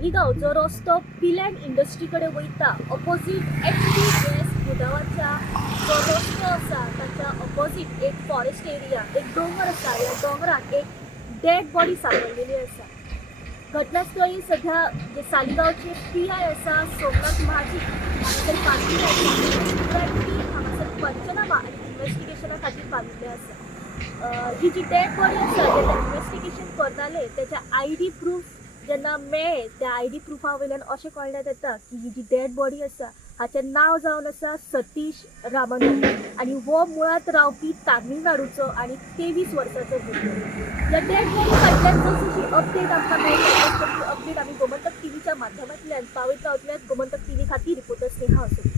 सालिगांव जो रस्तो पिलँड इंडस्ट्री कडेन वयता ऑपोजीट HTS गुदावांचा जो रस्तो आसा ताच्या ऑपोजीट एक फॉरेस्ट एरिया एक दोंगर आसा. ह्या दोंगरात एक डेड बॉडी सापडलेली आसा. घटनास्थळी सध्या जे सालिगांवचे PI आसा सोमनाथ महाजी हांगासर पाविल्ले आसा. हांगासर पंचनामा आनी इन्व्हेस्टिगेशना खातीर पाविल्ले आसा. ही जी डेड बॉडी आसा जेन्ना इन्व्हेस्टिगेशन करताले त्याच्या ID प्रूफ जेन्ना मेळ्ळे त्या ID प्रुफा वयल्यान अशें कळण्यात येता की ही जी डेड बॉडी आसा हाचें नांव जावन आसा सतीश रामानू आनी हो मुळात रावपी तामिळनाडूचो आनी 23 वर्सांचो भुरगो. ह्या डेड बॉडी फाटल्यान जशी अपडेट आमकां मेळटा अपडेट आमी गोमंतक TVच्या माध्यमांतल्यान पावयता वतल्यात. गोमंतक TV खातीर रिपोर्टर स्नेहा असो.